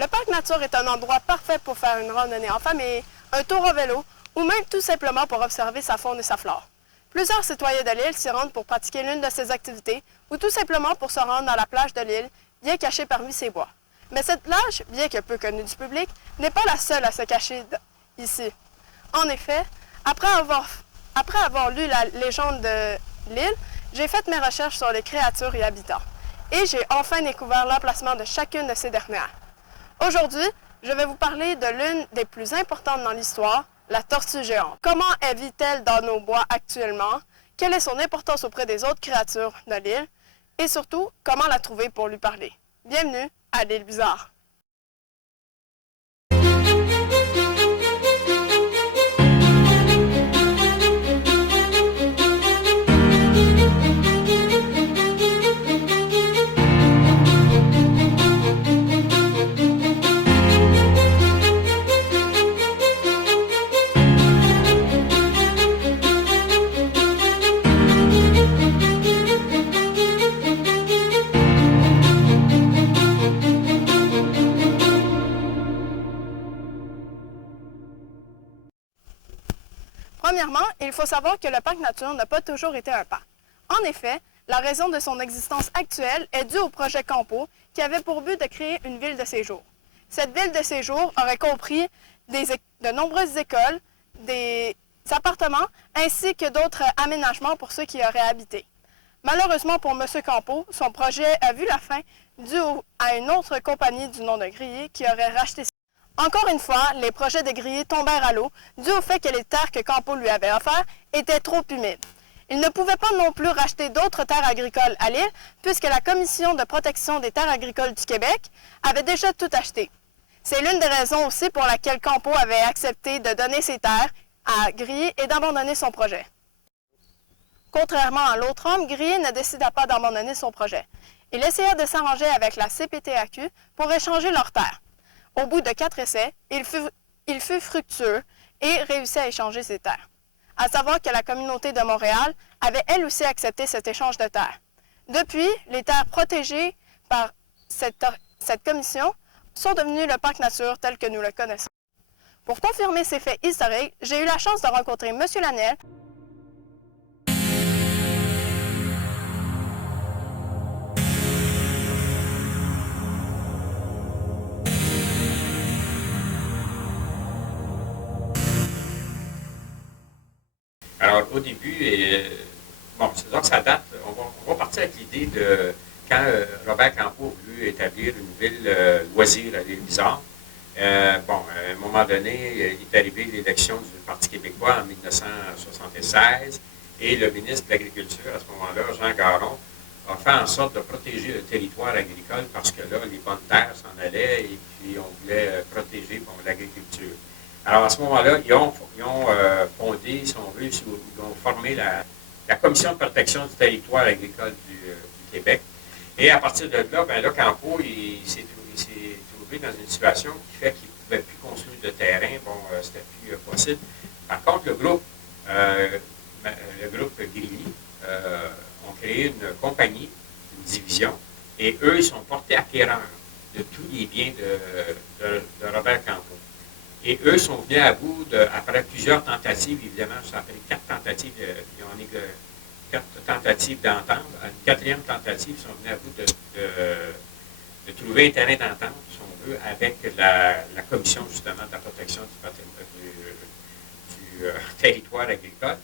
Le parc nature est un endroit parfait pour faire une randonnée en famille, un tour en vélo ou même tout simplement pour observer sa faune et sa flore. Plusieurs citoyens de l'île s'y rendent pour pratiquer l'une de ces activités ou tout simplement pour se rendre à la plage de l'île, bien cachée parmi ses bois. Mais cette plage, bien que peu connue du public, n'est pas la seule à se cacher ici. En effet, après avoir lu la légende de l'île, j'ai fait mes recherches sur les créatures et habitats. Et j'ai enfin découvert l'emplacement de chacune de ces dernières. Aujourd'hui, je vais vous parler de l'une des plus importantes dans l'histoire, la tortue géante. Comment elle vit-elle dans nos bois actuellement? Quelle est son importance auprès des autres créatures de l'île? Et surtout, comment la trouver pour lui parler? Bienvenue à l'île Bizarre. Premièrement, il faut savoir que le parc nature n'a pas toujours été un parc. En effet, la raison de son existence actuelle est due au projet Campo, qui avait pour but de créer une ville de séjour. Cette ville de séjour aurait compris de nombreuses écoles, des appartements, ainsi que d'autres aménagements pour ceux qui y auraient habité. Malheureusement pour M. Campo, son projet a vu la fin dû à une autre compagnie du nom de Grillier qui aurait racheté. Encore une fois, les projets de Grillier tombèrent à l'eau dû au fait que les terres que Campo lui avait offertes étaient trop humides. Il ne pouvait pas non plus racheter d'autres terres agricoles à l'île puisque la Commission de protection des terres agricoles du Québec avait déjà tout acheté. C'est l'une des raisons aussi pour laquelle Campo avait accepté de donner ses terres à Grillier et d'abandonner son projet. Contrairement à l'autre homme, Grillier ne décida pas d'abandonner son projet. Il essaya de s'arranger avec la CPTAQ pour échanger leurs terres. Au bout de 4 essais, il fut fructueux et réussit à échanger ses terres. À savoir que la communauté de Montréal avait elle aussi accepté cet échange de terres. Depuis, les terres protégées par cette commission sont devenues le parc nature tel que nous le connaissons. Pour confirmer ces faits historiques, j'ai eu la chance de rencontrer M. Laniel. Alors, au début, c'est donc ça date, on va partir avec l'idée de quand Robert Campo a voulu établir une ville loisir à l'île Bizarre. À un moment donné, il est arrivé l'élection du Parti québécois en 1976 et le ministre de l'Agriculture, à ce moment-là, Jean Garon, a fait en sorte de protéger le territoire agricole parce que là, les bonnes terres s'en allaient et puis on voulait protéger l'agriculture. Alors, à ce moment-là, ils ont fondé, si on veut, ils ont formé la Commission de protection du territoire agricole du Québec. Et à partir de là, Campo, il s'est trouvé dans une situation qui fait qu'il ne pouvait plus construire de terrain. C'était plus possible. Par contre, le groupe Grilly ont créé une compagnie, une division, et eux, ils sont portés acquéreurs de tous les biens de Robert Campo. Et eux sont venus à bout, après plusieurs tentatives, évidemment, ça a pris 4 tentatives, ils ont eu 4 tentatives d'entente. À une 4e tentative, ils sont venus à bout de trouver un terrain d'entente, si on veut, avec la commission, justement, de la protection du territoire agricole.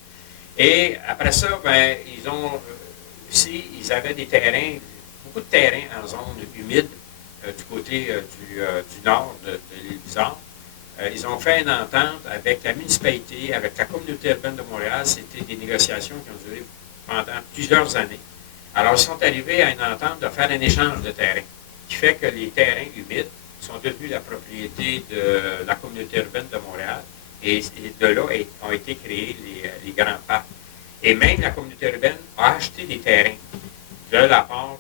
Et après ça, ils avaient des terrains, beaucoup de terrains en zone humide du côté du nord de l'île Bizarre. Ils ont fait une entente avec la municipalité, avec la communauté urbaine de Montréal. C'était des négociations qui ont duré pendant plusieurs années. Alors, ils sont arrivés à une entente de faire un échange de terrain, qui fait que les terrains humides sont devenus la propriété de la communauté urbaine de Montréal. Et de là ont été créés les grands parcs. Et même la communauté urbaine a acheté des terrains de la part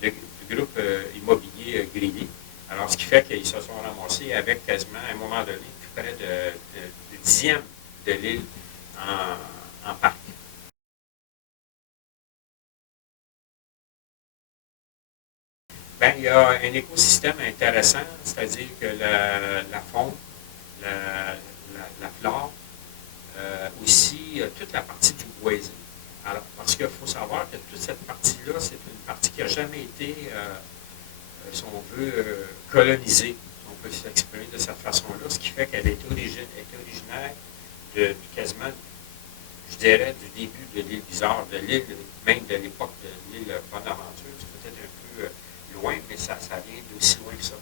du groupe immobilier Grilly. Alors, ce qui fait qu'ils se sont ramassés avec quasiment, à un moment donné, plus près de 10e de l'île en parc. Bien, il y a un écosystème intéressant, c'est-à-dire que la faune, la flore, aussi toute la partie du boisé. Alors, parce qu'il faut savoir que toute cette partie-là, c'est une partie qui n'a jamais été, si on veut, colonisée. On peut s'exprimer de cette façon-là, ce qui fait qu'elle est originaire de quasiment, je dirais, du début de l'île Bizarre, de l'île, même de l'époque de l'île Bonaventure. C'est peut-être un peu loin, mais ça vient d'aussi loin que ça.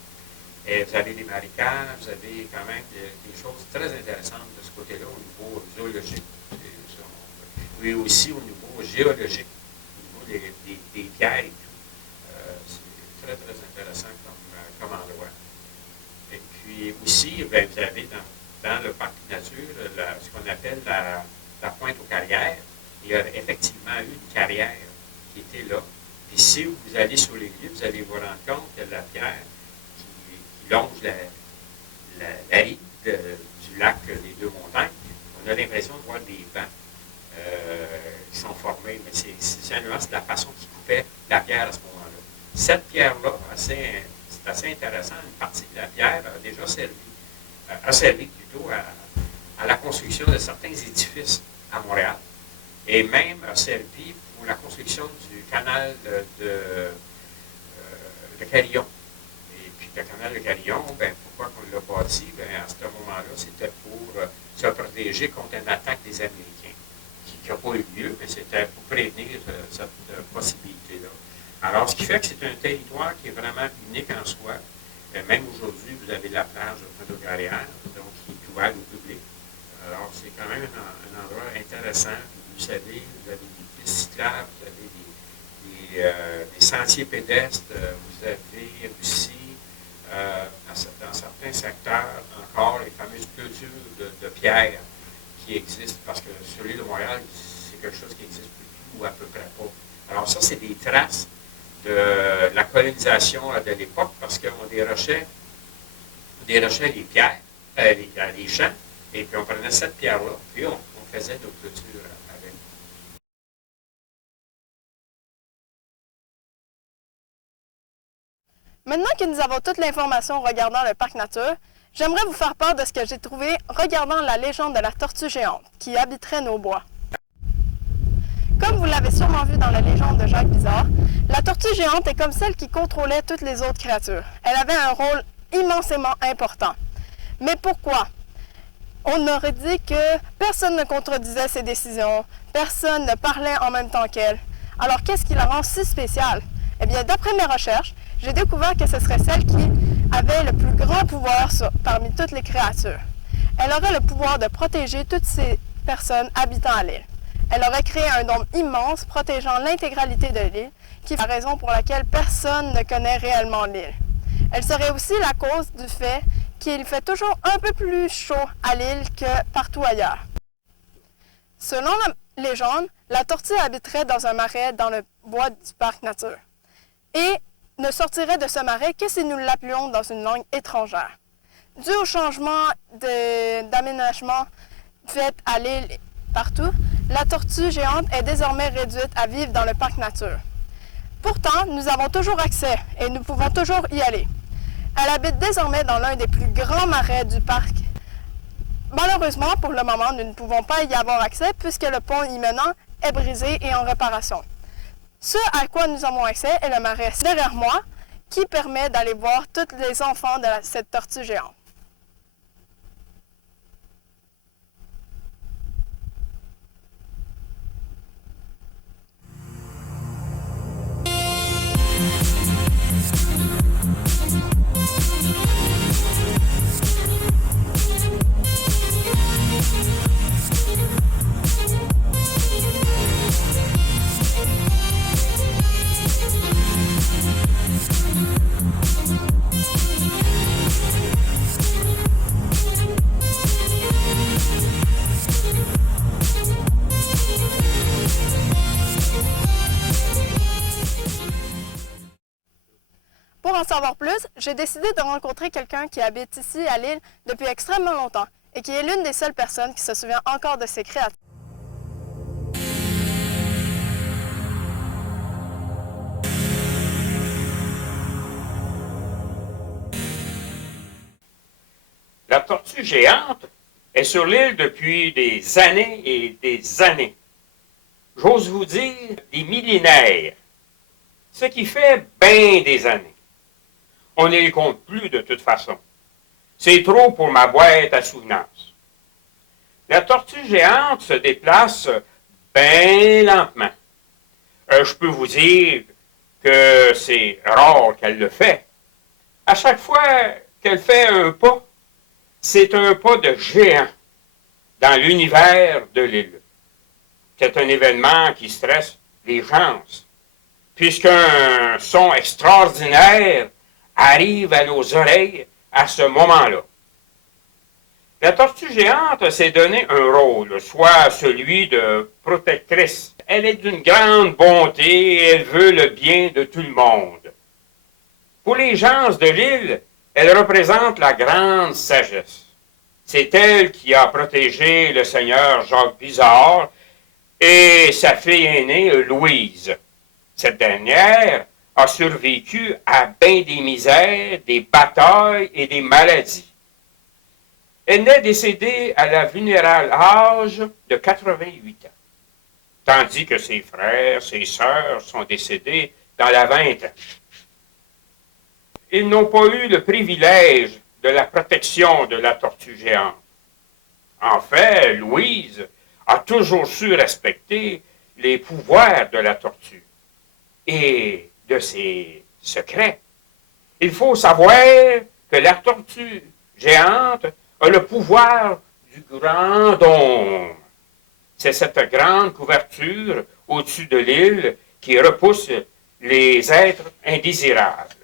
Et vous avez des marécages, vous avez quand même des choses très intéressantes de ce côté-là au niveau zoologique. Oui, aussi au niveau géologique, au niveau des pierres et tout. C'est très, très intéressant comme endroit. Et puis aussi, bien, vous avez dans le parc nature ce qu'on appelle la pointe aux carrières. Il y a effectivement eu une carrière qui était là. Puis si vous allez sur les lieux, vous allez vous rendre compte que la pierre qui longe la rive du lac des Deux Montagnes, on a l'impression de voir des bancs qui sont formés, mais c'est simplement la façon qu'ils coupaient la pierre à ce moment-là. Cette pierre-là, c'est assez intéressant, une partie de la pierre a déjà servi plutôt à la construction de certains édifices à Montréal, et même a servi pour la construction du canal de Carillon. Et puis le canal de Carillon, ben, pourquoi on l'a bâti? Ben, à ce moment-là, c'était pour se protéger contre une attaque des Américains, qui n'a pas eu lieu, mais c'était pour prévenir cette possibilité-là. Alors, ce qui fait que c'est un territoire qui est vraiment unique en soi. Même aujourd'hui, vous avez la plage de Pointe-aux-Carrières, donc qui est ouverte au public. Alors, c'est quand même un endroit intéressant. Vous savez, vous avez des pistes cyclables, vous avez des sentiers pédestres, vous avez aussi, dans certains secteurs, encore les fameuses clôtures de pierre qui existent, parce que sur l'île de Montréal, c'est quelque chose qui existe plus ou à peu près pas. Alors ça, c'est des traces de la colonisation de l'époque, parce qu'on dérochait les pierres, les champs, et puis on prenait cette pierre-là, puis on faisait nos clôtures avec. Maintenant que nous avons toute l'information regardant le parc nature, j'aimerais vous faire part de ce que j'ai trouvé regardant la légende de la tortue géante qui habiterait nos bois. Comme vous l'avez sûrement vu dans la légende de Jacques Bizard, la tortue géante est comme celle qui contrôlait toutes les autres créatures. Elle avait un rôle immensément important. Mais pourquoi? On aurait dit que personne ne contredisait ses décisions, personne ne parlait en même temps qu'elle. Alors qu'est-ce qui la rend si spéciale? Eh bien, d'après mes recherches, j'ai découvert que ce serait celle qui avait le plus grand pouvoir parmi toutes les créatures. Elle aurait le pouvoir de protéger toutes ces personnes habitant à l'île. Elle aurait créé un dôme immense protégeant l'intégralité de l'île, qui est la raison pour laquelle personne ne connaît réellement l'île. Elle serait aussi la cause du fait qu'il fait toujours un peu plus chaud à l'île que partout ailleurs. Selon la légende, la tortue habiterait dans un marais dans le bois du parc nature et ne sortirait de ce marais que si nous l'appelions dans une langue étrangère. Dû au changement d'aménagement fait à l'île partout, la tortue géante est désormais réduite à vivre dans le parc nature. Pourtant, nous avons toujours accès et nous pouvons toujours y aller. Elle habite désormais dans l'un des plus grands marais du parc. Malheureusement, pour le moment, nous ne pouvons pas y avoir accès puisque le pont y menant est brisé et en réparation. Ce à quoi nous avons accès est le marais derrière moi qui permet d'aller voir tous les enfants de cette tortue géante. Pour en savoir plus, j'ai décidé de rencontrer quelqu'un qui habite ici à l'île depuis extrêmement longtemps et qui est l'une des seules personnes qui se souvient encore de ses créatures. La tortue géante est sur l'île depuis des années et des années. J'ose vous dire des millénaires, ce qui fait bien des années. On ne les compte plus de toute façon. C'est trop pour ma boîte à souvenance. La tortue géante se déplace bien lentement. Je peux vous dire que c'est rare qu'elle le fait. À chaque fois qu'elle fait un pas, c'est un pas de géant dans l'univers de l'île. C'est un événement qui stresse les gens, puisqu'un son extraordinaire arrive à nos oreilles à ce moment-là. La tortue géante s'est donné un rôle, soit celui de protectrice. Elle est d'une grande bonté et elle veut le bien de tout le monde. Pour les gens de l'île, elle représente la grande sagesse. C'est elle qui a protégé le seigneur Jacques Bizard et sa fille aînée, Louise. Cette dernière a survécu à bien des misères, des batailles et des maladies. Elle n'est décédée à la vulnérable âge de 88 ans, tandis que ses frères, ses sœurs sont décédés dans la vingtaine. Ils n'ont pas eu le privilège de la protection de la tortue géante. En fait, Louise a toujours su respecter les pouvoirs de la tortue et de ses secrets. Il faut savoir que la tortue géante a le pouvoir du grand dôme. C'est cette grande couverture au-dessus de l'île qui repousse les êtres indésirables.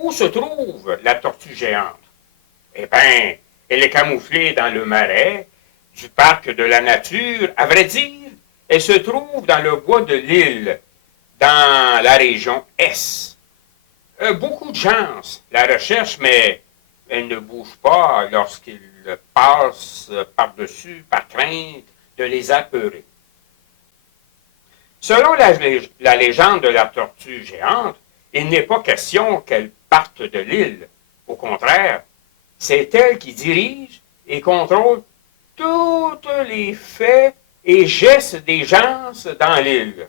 Où se trouve la tortue géante? Eh bien, elle est camouflée dans le marais du parc de la nature. À vrai dire, elle se trouve dans le bois de l'île, dans la région Est. Beaucoup de gens la recherchent, mais elle ne bouge pas lorsqu'ils passent par-dessus par crainte de les apeurer. Selon la légende de la tortue géante, il n'est pas question qu'elle parte de l'île. Au contraire, c'est elle qui dirige et contrôle tous les faits et gestes des gens dans l'île.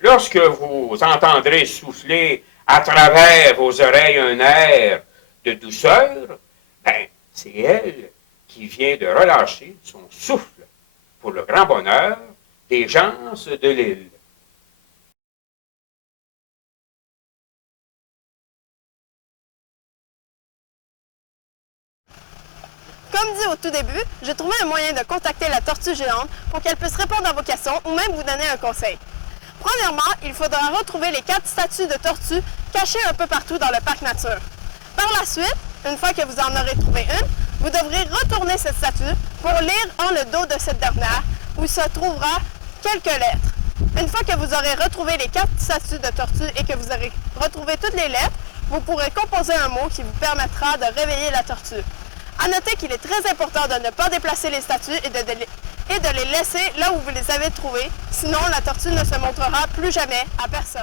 Lorsque vous entendrez souffler à travers vos oreilles un air de douceur, ben, c'est elle qui vient de relâcher son souffle pour le grand bonheur des gens de l'île. Comme dit au tout début, j'ai trouvé un moyen de contacter la tortue géante pour qu'elle puisse répondre à vos questions ou même vous donner un conseil. Premièrement, il faudra retrouver les 4 statues de tortues cachées un peu partout dans le parc nature. Par la suite, une fois que vous en aurez trouvé une, vous devrez retourner cette statue pour lire en le dos de cette dernière où se trouvera quelques lettres. Une fois que vous aurez retrouvé les 4 statues de tortues et que vous aurez retrouvé toutes les lettres, vous pourrez composer un mot qui vous permettra de réveiller la tortue. À noter qu'il est très important de ne pas déplacer les statues et de les laisser là où vous les avez trouvées, sinon la tortue ne se montrera plus jamais à personne.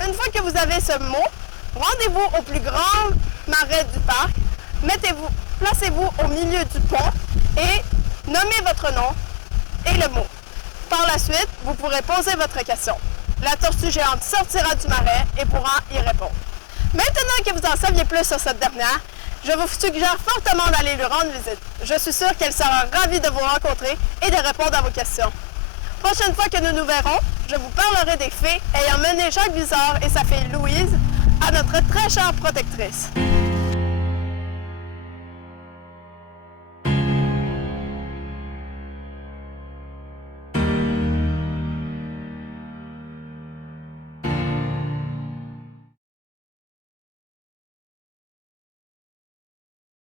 Une fois que vous avez ce mot, rendez-vous au plus grand marais du parc, placez-vous au milieu du pont et nommez votre nom et le mot. Par la suite, vous pourrez poser votre question. La tortue géante sortira du marais et pourra y répondre. Maintenant que vous en saviez plus sur cette dernière, je vous suggère fortement d'aller lui rendre visite. Je suis sûre qu'elle sera ravie de vous rencontrer et de répondre à vos questions. Prochaine fois que nous nous verrons, je vous parlerai des fées ayant mené Jacques Bizard et sa fille Louise à notre très chère protectrice.